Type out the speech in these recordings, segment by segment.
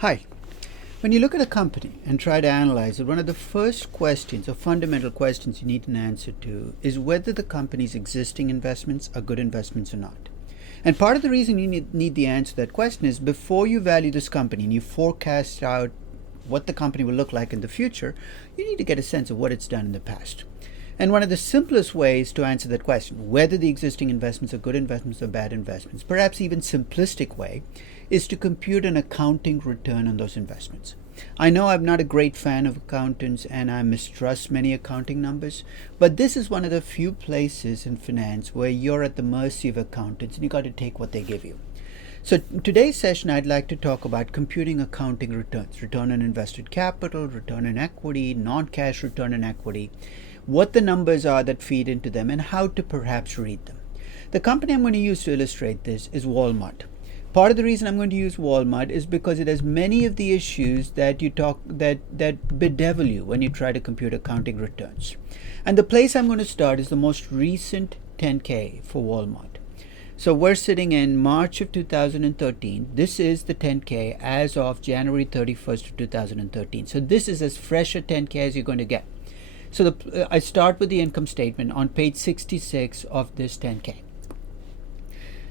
Hi. When you look at a company and try to analyze it, one of the first questions or fundamental questions you need an answer to is whether the company's existing investments are good investments or not. And part of the reason you need the answer to that question is before you value this company and you forecast out what the company will look like in the future, you need to get a sense of what it's done in the past. And one of the simplest ways to answer that question, whether the existing investments are good investments or bad investments, perhaps even simplistic way, is to compute an accounting return on those investments. I know I'm not a great fan of accountants and I mistrust many accounting numbers, but this is one of the few places in finance where you're at the mercy of accountants and you got to take what they give you. So today's session, I'd like to talk about computing accounting returns, return on invested capital, return on equity, non-cash return on equity, what the numbers are that feed into them, and how to perhaps read them. The company I'm going to use to illustrate this is Walmart. Part of the reason I'm going to use Walmart is because it has many of the issues that bedevil you when you try to compute accounting returns. And the place I'm going to start is the most recent 10K for Walmart. So we're sitting in March of 2013. This is the 10K as of January 31st of 2013. So this is as fresh a 10K as you're going to get. So I start with the income statement on page 66 of this 10K.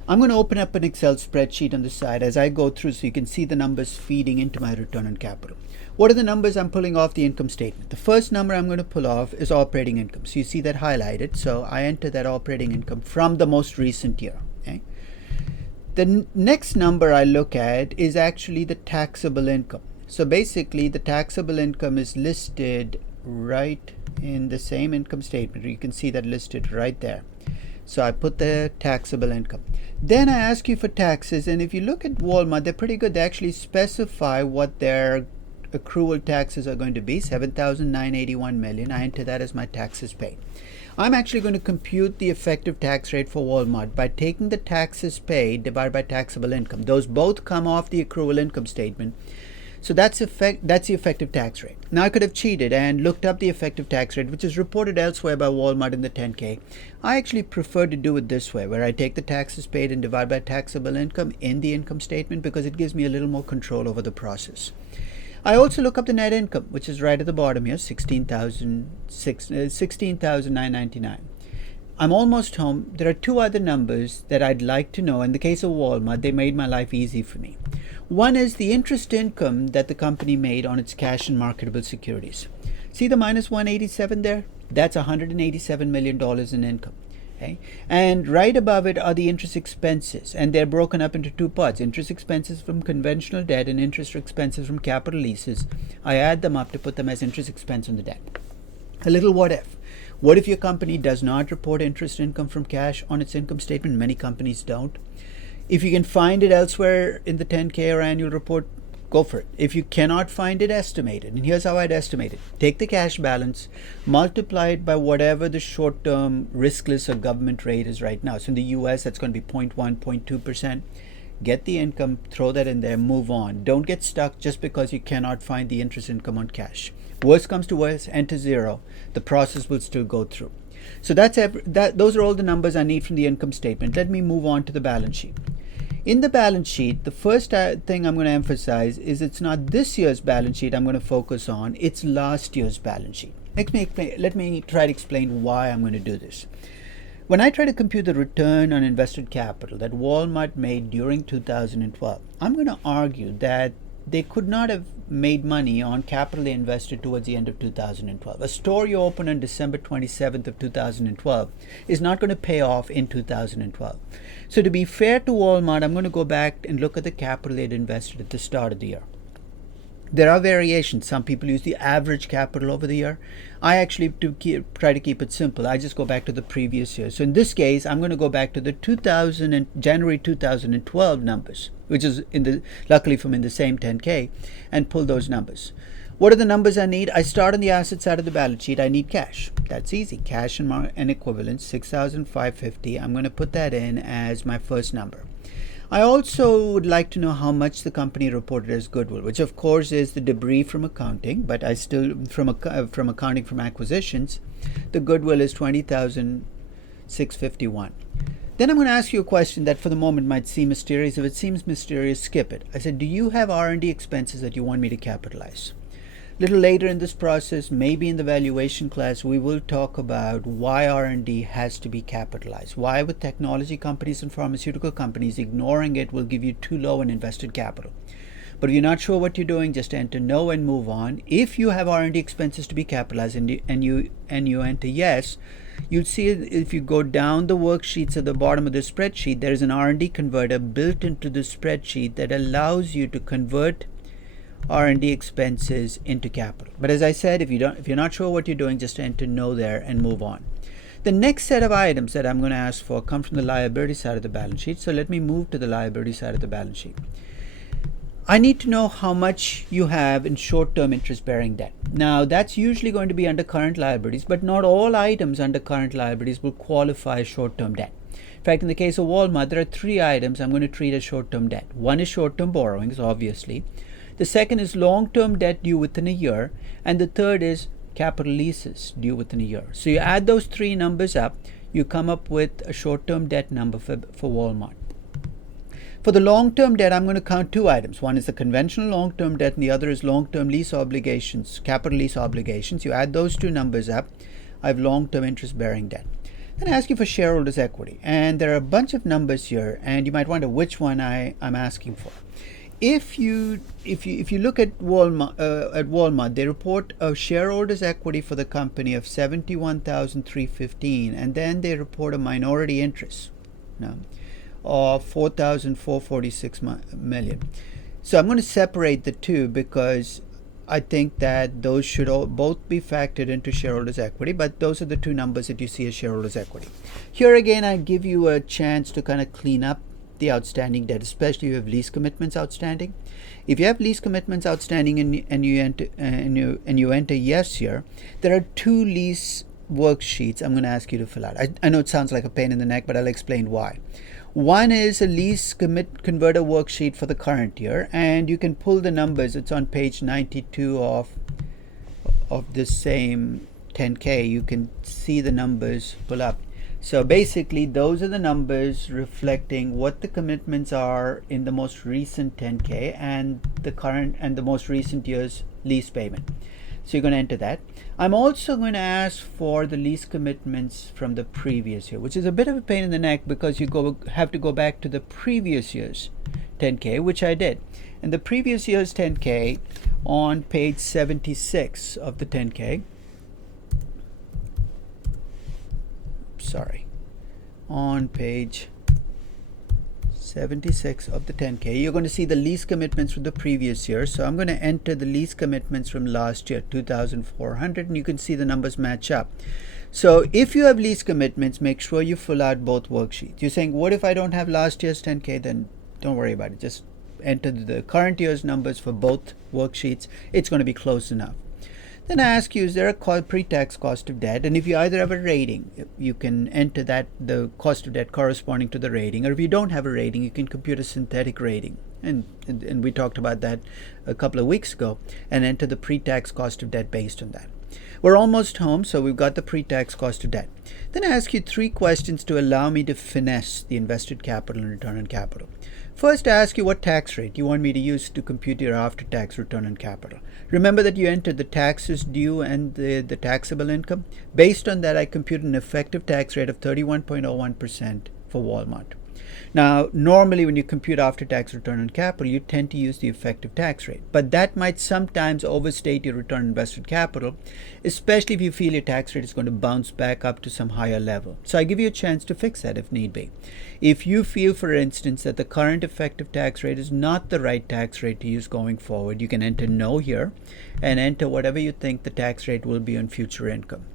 I'm going to open up an Excel spreadsheet on the side as I go through so you can see the numbers feeding into my return on capital. What are the numbers I'm pulling off the income statement? The first number I'm going to pull off is operating income. So you see that highlighted. So I enter that operating income from the most recent year. Okay. The next number I look at is actually the taxable income. So basically the taxable income is listed right in the same income statement. You can see that listed right there. So I put the taxable income. Then I ask you for taxes, and if you look at Walmart, they're pretty good. They actually specify what their accrual taxes are going to be, $7,981 million. I enter that as my taxes paid. I'm actually going to compute the effective tax rate for Walmart by taking the taxes paid divided by taxable income. Those both come off the accrual income statement. So that's the effective tax rate. Now I could have cheated and looked up the effective tax rate, which is reported elsewhere by Walmart in the 10K. I actually prefer to do it this way, where I take the taxes paid and divide by taxable income in the income statement because it gives me a little more control over the process. I also look up the net income, which is right at the bottom here, $16,999. I'm almost home. There are two other numbers that I'd like to know. In the case of Walmart, they made my life easy for me. One is the interest income that the company made on its cash and marketable securities. See the minus 187 there? That's $187 million in income. Okay? And right above it are the interest expenses, and they're broken up into two parts. Interest expenses from conventional debt and interest expenses from capital leases. I add them up to put them as interest expense on the debt. A little what if. What if your company does not report interest income from cash on its income statement? Many companies don't. If you can find it elsewhere in the 10K or annual report, go for it. If you cannot find it, estimate it. And here's how I'd estimate it. Take the cash balance, multiply it by whatever the short-term riskless or government rate is right now. So in the US, that's going to be 0.1, 0.2%. Get the income, throw that in there, move on. Don't get stuck just because you cannot find the interest income on cash. Worst comes to worst, enter zero. The process will still go through. So those are all the numbers I need from the income statement. Let me move on to the balance sheet. In the balance sheet, the first thing I'm going to emphasize is it's not this year's balance sheet I'm going to focus on, it's last year's balance sheet. Let me try to explain why I'm going to do this. When I try to compute the return on invested capital that Walmart made during 2012, I'm going to argue that they could not have made money on capital they invested towards the end of 2012. A store you open on December 27th of 2012 is not going to pay off in 2012. So to be fair to Walmart, I'm going to go back and look at the capital they'd invested at the start of the year. There are variations. Some people use the average capital over the year. I actually try to keep it simple. I just go back to the previous year. So in this case, I'm going to go back to the January 2012 numbers, which is luckily from in the same 10K, and pull those numbers. What are the numbers I need? I start on the asset side of the balance sheet. I need cash. That's easy. Cash and equivalents, $6,550. I'm going to put that in as my first number. I also would like to know how much the company reported as goodwill, which of course is the debris from accounting, but from accounting from acquisitions, the goodwill is $20,651. Then I'm going to ask you a question that for the moment might seem mysterious. If it seems mysterious, skip it. I said, do you have R&D expenses that you want me to capitalize? A little later in this process, maybe in the valuation class, we will talk about why R&D has to be capitalized. Why with technology companies and pharmaceutical companies, ignoring it will give you too low an invested capital. But if you're not sure what you're doing, just enter no and move on. If you have R&D expenses to be capitalized and you enter yes, you'll see if you go down the worksheets at the bottom of the spreadsheet, there is an R&D converter built into the spreadsheet that allows you to convert R&D expenses into capital. But as I said, if you're not sure what you're doing, just enter no there and move on. The next set of items that I'm going to ask for come from the liability side of the balance sheet. So let me move to the liability side of the balance sheet. I need to know how much you have in short-term interest-bearing debt. Now, that's usually going to be under current liabilities, but not all items under current liabilities will qualify as short-term debt. In fact, in the case of Walmart, there are 3 items I'm going to treat as short-term debt. One is short-term borrowings, obviously. The second is long-term debt due within a year. And the third is capital leases due within a year. So you add those 3 numbers up, you come up with a short-term debt number for Walmart. For the long-term debt, I'm going to count 2 items. One is the conventional long-term debt and the other is long-term lease obligations, capital lease obligations. You add those 2 numbers up, I have long-term interest-bearing debt. Then I ask you for shareholders' equity. And there are a bunch of numbers here, and you might wonder which one I'm asking for. If you look at Walmart, they report a shareholders' equity for the company of $71,315, and then they report a minority interest of $4,446 million. So I'm going to separate the 2 because I think that those should both be factored into shareholders' equity, but those are the 2 numbers that you see as shareholders' equity. Here again, I give you a chance to kind of clean up the outstanding debt, especially if you have lease commitments outstanding. If you have lease commitments outstanding and you enter yes here, there are 2 lease worksheets I'm going to ask you to fill out. I know it sounds like a pain in the neck, but I'll explain why. One is a lease converter worksheet for the current year, and you can pull the numbers. It's on page 92 of this same 10K. You can see the numbers pull up. So basically, those are the numbers reflecting what the commitments are in the most recent 10K and the current and the most recent year's lease payment. So you're going to enter that. I'm also going to ask for the lease commitments from the previous year, which is a bit of a pain in the neck because you have to go back to the previous year's 10K, which I did. And the previous year's 10K on page 76 of the 10K. On page 76 of the 10K, you're going to see the lease commitments from the previous year. So I'm going to enter the lease commitments from last year, 2,400, and you can see the numbers match up. So if you have lease commitments, make sure you fill out both worksheets. You're saying, what if I don't have last year's 10K? Then don't worry about it. Just enter the current year's numbers for both worksheets. It's going to be close enough. Then I ask you, is there a pre-tax cost of debt? And if you either have a rating, you can enter that, the cost of debt corresponding to the rating. Or if you don't have a rating, you can compute a synthetic rating. And we talked about that a couple of weeks ago, and enter the pre-tax cost of debt based on that. We're almost home, so we've got the pre-tax cost of debt. Then I ask you 3 questions to allow me to finesse the invested capital and return on capital. First, I ask you what tax rate you want me to use to compute your after-tax return on capital. Remember that you entered the taxes due and the taxable income. Based on that, I compute an effective tax rate of 31.01% for Walmart. Now, normally when you compute after-tax return on capital, you tend to use the effective tax rate. But that might sometimes overstate your return on invested capital, especially if you feel your tax rate is going to bounce back up to some higher level. So I give you a chance to fix that if need be. If you feel, for instance, that the current effective tax rate is not the right tax rate to use going forward, you can enter no here and enter whatever you think the tax rate will be on future income.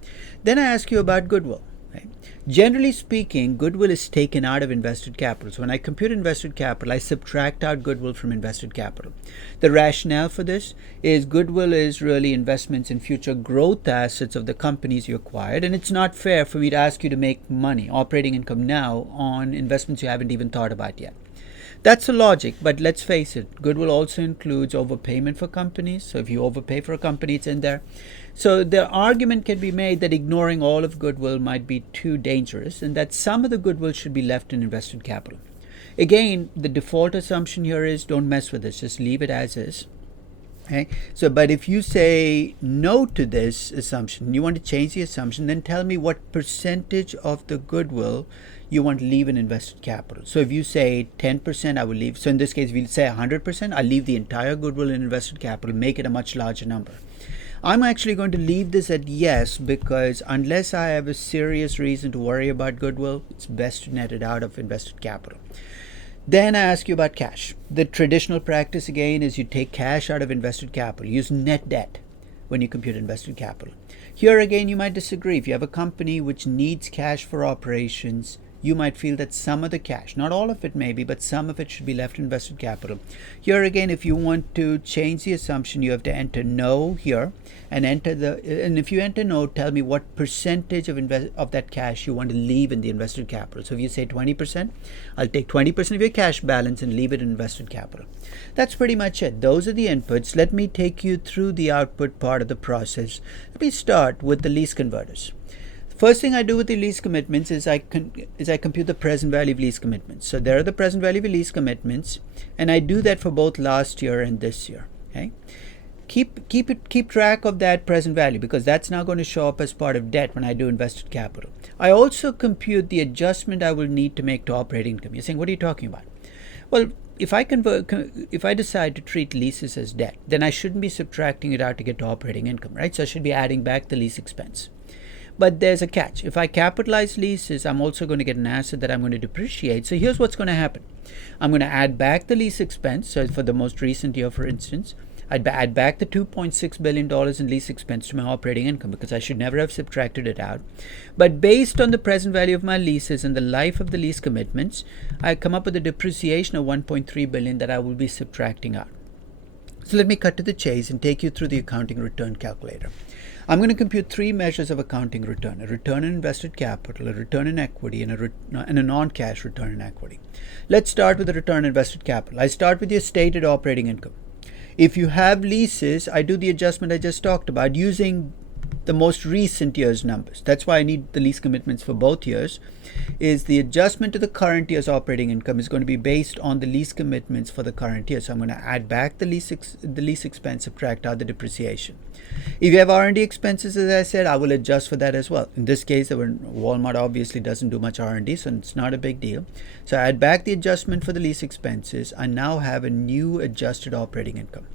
Then I ask you about goodwill. Right? Generally speaking, goodwill is taken out of invested capital. So when I compute invested capital, I subtract out goodwill from invested capital. The rationale for this is goodwill is really investments in future growth assets of the companies you acquired, and it's not fair for me to ask you to make money, operating income now, on investments you haven't even thought about yet. That's the logic, but let's face it, goodwill also includes overpayment for companies. So if you overpay for a company, it's in there. So the argument can be made that ignoring all of goodwill might be too dangerous and that some of the goodwill should be left in invested capital. Again, the default assumption here is don't mess with this, just leave it as is. Okay. So, but if you say no to this assumption, you want to change the assumption, then tell me what percentage of the goodwill you want to leave in invested capital. So if you say 10%, I will leave. So in this case, we'll say 100%, I'll leave the entire goodwill in invested capital, make it a much larger number. I'm actually going to leave this at yes because unless I have a serious reason to worry about goodwill, it's best to net it out of invested capital. Then I ask you about cash. The traditional practice again is you take cash out of invested capital. Use net debt when you compute invested capital. Here again, you might disagree. If you have a company which needs cash for operations, you might feel that some of the cash, not all of it maybe, but some of it should be left in invested capital. Here again, if you want to change the assumption, you have to enter no here and if you enter no, tell me what percentage of that cash you want to leave in the invested capital. So if you say 20%, I'll take 20% of your cash balance and leave it in invested capital. That's pretty much it. Those are the inputs. Let me take you through the output part of the process. Let me start with the lease converters. First thing I do with the lease commitments is I compute the present value of lease commitments. So there are the present value of lease commitments, and I do that for both last year and this year. Okay, keep track of that present value because that's now going to show up as part of debt when I do invested capital. I also compute the adjustment I will need to make to operating income. You're saying, what are you talking about? Well, if I decide to treat leases as debt, then I shouldn't be subtracting it out to get to operating income, right? So I should be adding back the lease expense. But there's a catch. If I capitalize leases, I'm also going to get an asset that I'm going to depreciate. So here's what's going to happen. I'm going to add back the lease expense. So for the most recent year, for instance, I'd add back the $2.6 billion in lease expense to my operating income because I should never have subtracted it out. But based on the present value of my leases and the life of the lease commitments, I come up with a depreciation of $1.3 billion that I will be subtracting out. So let me cut to the chase and take you through the accounting return calculator. I'm going to compute three measures of accounting return: a return on invested capital, a return on equity, and a non-cash return on equity. Let's start with the return on invested capital. I start with your stated operating income. If you have leases, I do the adjustment I just talked about using the most recent year's numbers. That's why I need the lease commitments for both years. Is the adjustment to the current year's operating income is going to be based on the lease commitments for the current year. So I'm going to add back the lease expense, subtract out the depreciation. If you have R&D expenses, as I said, I will adjust for that as well. In this case, Walmart obviously doesn't do much R&D, so it's not a big deal. So I add back the adjustment for the lease expenses. I now have a new adjusted operating income.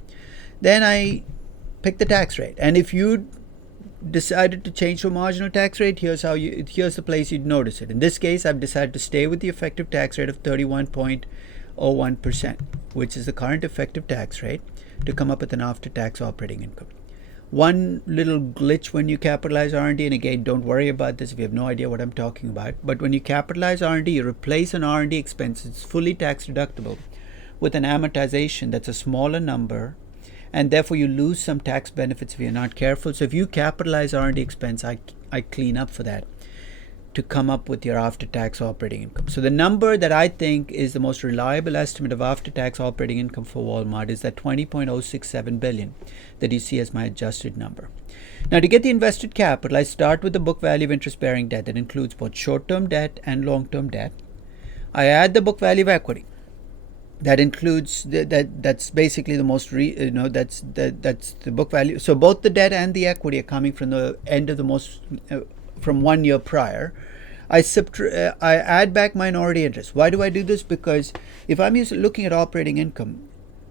Then I pick the tax rate. And if you decided to change to a marginal tax rate, here's the place you'd notice it. In this case, I've decided to stay with the effective tax rate of 31.01%, which is the current effective tax rate, to come up with an after-tax operating income. One little glitch when you capitalize R&D, and again, don't worry about this if you have no idea what I'm talking about, but when you capitalize R&D, you replace an R&D expense that's fully tax deductible with an amortization that's a smaller number, and therefore you lose some tax benefits if you're not careful. So if you capitalize R&D expense, I clean up for that to come up with your after-tax operating income. So the number that I think is the most reliable estimate of after-tax operating income for Walmart is that $20.067 billion that you see as my adjusted number. Now, to get the invested capital, I start with the book value of interest-bearing debt that includes both short-term debt and long-term debt. I add the book value of equity. That includes that's basically the most that's the book value. So both the debt and the equity are coming from the end of the most from 1 year prior. I add back minority interest. Why do I do this? Because if I'm looking at operating income,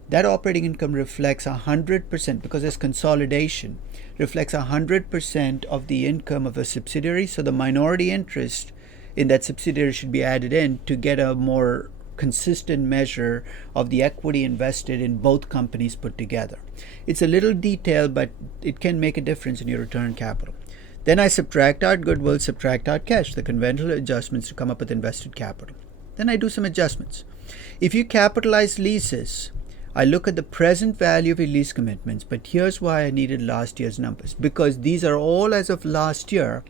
that operating income reflects 100%, because there's consolidation, reflects 100% of the income of a subsidiary. So the minority interest in that subsidiary should be added in to get a more consistent measure of the equity invested in both companies put together. It's a little detail, but it can make a difference in your return on capital. Then I subtract out goodwill, subtract out cash, the conventional adjustments to come up with invested capital. Then I do some adjustments. If you capitalize leases, I look at the present value of your lease commitments, but here's why I needed last year's numbers. Because these are all as of last year,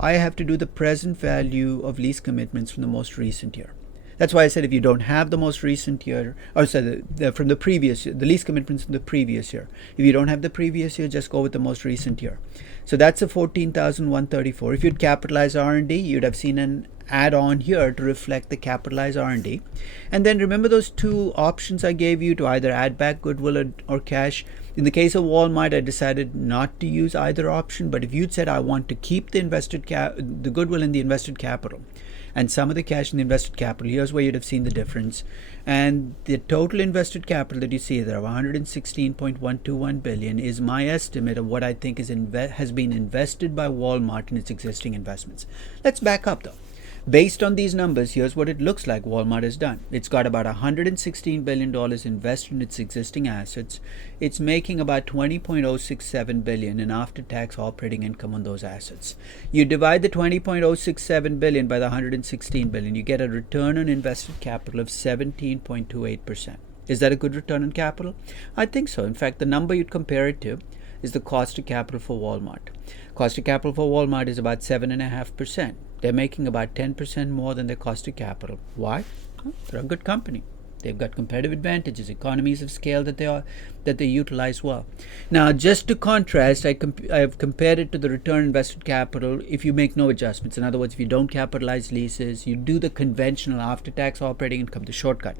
I have to do the present value of lease commitments from the most recent year. That's why I said if you don't have the most recent year, or sorry, from the previous year, the lease commitments from the previous year. If you don't have the previous year, just go with the most recent year. So that's a 14,134. If you'd capitalize R&D, you'd have seen an add on here to reflect the capitalized R&D. And then remember those two options I gave you to either add back goodwill or cash. In the case of Walmart, I decided not to use either option, but if you'd said I want to keep the the goodwill in the invested capital and some of the cash in the invested capital, here's where you'd have seen the difference. And the total invested capital that you see there of 116.121 billion is my estimate of what I think has been invested by Walmart in its existing investments. Let's back up though. Based on these numbers, here's what it looks like Walmart has done. It's got about $116 billion invested in its existing assets. It's making about $20.067 billion in after-tax operating income on those assets. You divide the $20.067 billion by the $116 billion, you get a return on invested capital of 17.28%. Is that a good return on capital? I think so. In fact, the number you'd compare it to is the cost of capital for Walmart. Cost of capital for Walmart is about 7.5%. They're making about 10% more than their cost of capital. Why? They're a good company. They've got competitive advantages, economies of scale that they utilize well. Now, just to contrast, I have compared it to the return on invested capital if you make no adjustments. In other words, if you don't capitalize leases, you do the conventional after-tax operating income, the shortcut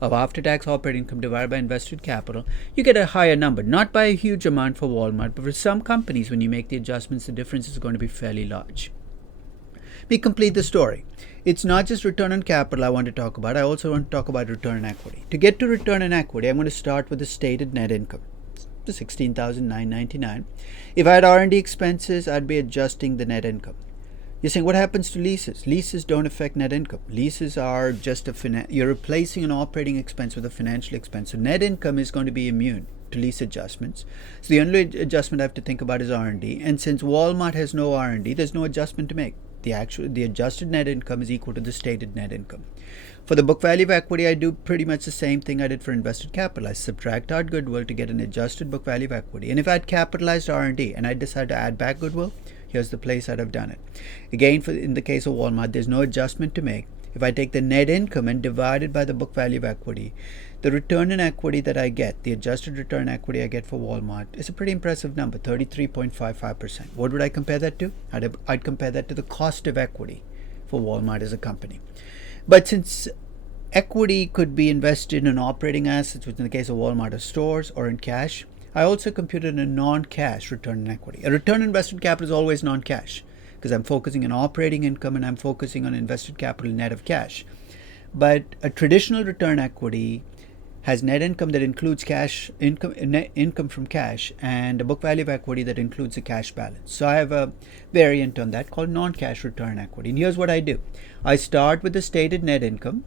of after-tax operating income divided by invested capital, you get a higher number. Not by a huge amount for Walmart, but for some companies, when you make the adjustments, the difference is going to be fairly large. We complete the story. It's not just return on capital I want to talk about. I also want to talk about return on equity. To get to return on equity, I'm going to start with the stated net income, the $16,999. If I had R&D expenses, I'd be adjusting the net income. You're saying, what happens to leases? Leases don't affect net income. Leases are just you're replacing an operating expense with a financial expense. So net income is going to be immune to lease adjustments. So the only adjustment I have to think about is R&D. And since Walmart has no R&D, there's no adjustment to make. The adjusted net income is equal to the stated net income. For the book value of equity, I do pretty much the same thing I did for invested capital. I subtract out goodwill to get an adjusted book value of equity. And if I'd capitalized R&D and I decided to add back goodwill, here's the place I'd have done it. Again, in the case of Walmart, there's no adjustment to make. If I take the net income and divide it by the book value of equity, the return on equity that I get, the adjusted return on equity I get for Walmart, is a pretty impressive number, 33.55%. What would I compare that to? I'd compare that to the cost of equity for Walmart as a company. But since equity could be invested in operating assets, which in the case of Walmart are stores, or in cash, I also computed a non-cash return on equity. A return on invested capital is always non-cash because I'm focusing on operating income and I'm focusing on invested capital net of cash. But a traditional return equity has net income that includes net income from cash, and a book value of equity that includes a cash balance. So I have a variant on that called non-cash return equity. And here's what I do. I start with the stated net income.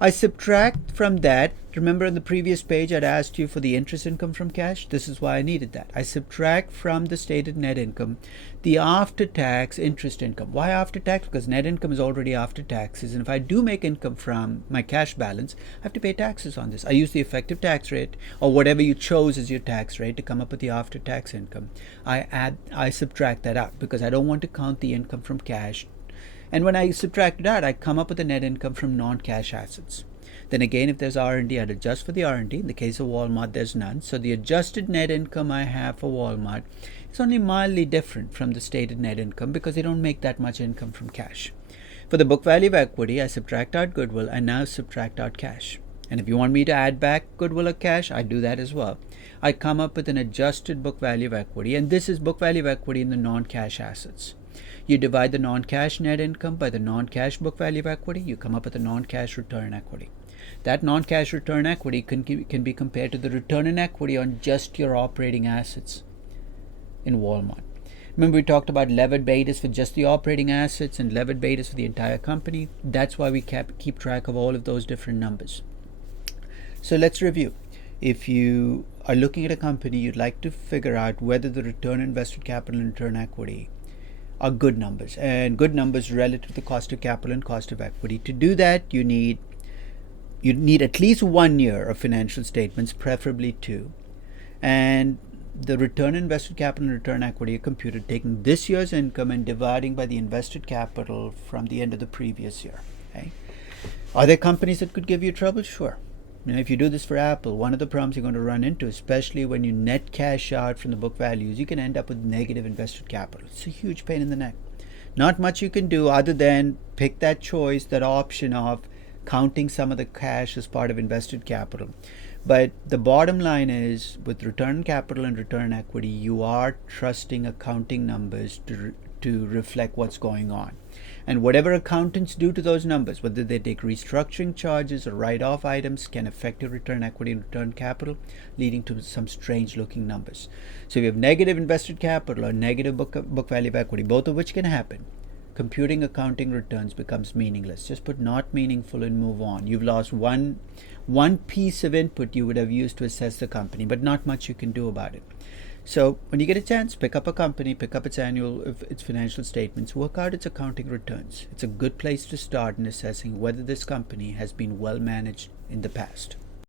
I subtract from that. Remember on the previous page I'd asked you for the interest income from cash? This is why I needed that. I subtract from the stated net income the after-tax interest income. Why after-tax? Because net income is already after taxes, and if I do make income from my cash balance, I have to pay taxes on this. I use the effective tax rate, or whatever you chose as your tax rate, to come up with the after-tax income. I subtract that out because I don't want to count the income from cash. And when I subtract it out, I come up with a net income from non-cash assets. Then again, if there's R&D, I'd adjust for the R&D. In the case of Walmart, there's none. So the adjusted net income I have for Walmart is only mildly different from the stated net income because they don't make that much income from cash. For the book value of equity, I subtract out goodwill and now subtract out cash. And if you want me to add back goodwill or cash, I do that as well. I come up with an adjusted book value of equity, and this is book value of equity in the non-cash assets. You divide the non-cash net income by the non-cash book value of equity, you come up with a non-cash return on equity. That non-cash return on equity can be compared to the return on equity on just your operating assets in Walmart. Remember we talked about levered betas for just the operating assets and levered betas for the entire company. That's why we keep track of all of those different numbers. So let's review. If you are looking at a company, you'd like to figure out whether the return on invested capital and return on equity are good numbers, and good numbers relative to the cost of capital and cost of equity. To do that, you need at least 1 year of financial statements, preferably 2. And the return on invested capital and return on equity are computed taking this year's income and dividing by the invested capital from the end of the previous year. Okay? Are there companies that could give you trouble? Sure. If you do this for Apple, one of the problems you're going to run into, especially when you net cash out from the book values, you can end up with negative invested capital. It's a huge pain in the neck. Not much you can do other than pick that choice, that option of counting some of the cash as part of invested capital. But the bottom line is, with return on capital and return on equity, you are trusting accounting numbers to reflect what's going on. And whatever accountants do to those numbers, whether they take restructuring charges or write-off items, can affect your return equity and return capital, leading to some strange-looking numbers. So if you have negative invested capital or negative book value of equity, both of which can happen, computing accounting returns becomes meaningless. Just put not meaningful and move on. You've lost one piece of input you would have used to assess the company, but not much you can do about it. So when you get a chance, pick up a company, pick up its financial statements, work out its accounting returns. It's a good place to start in assessing whether this company has been well managed in the past.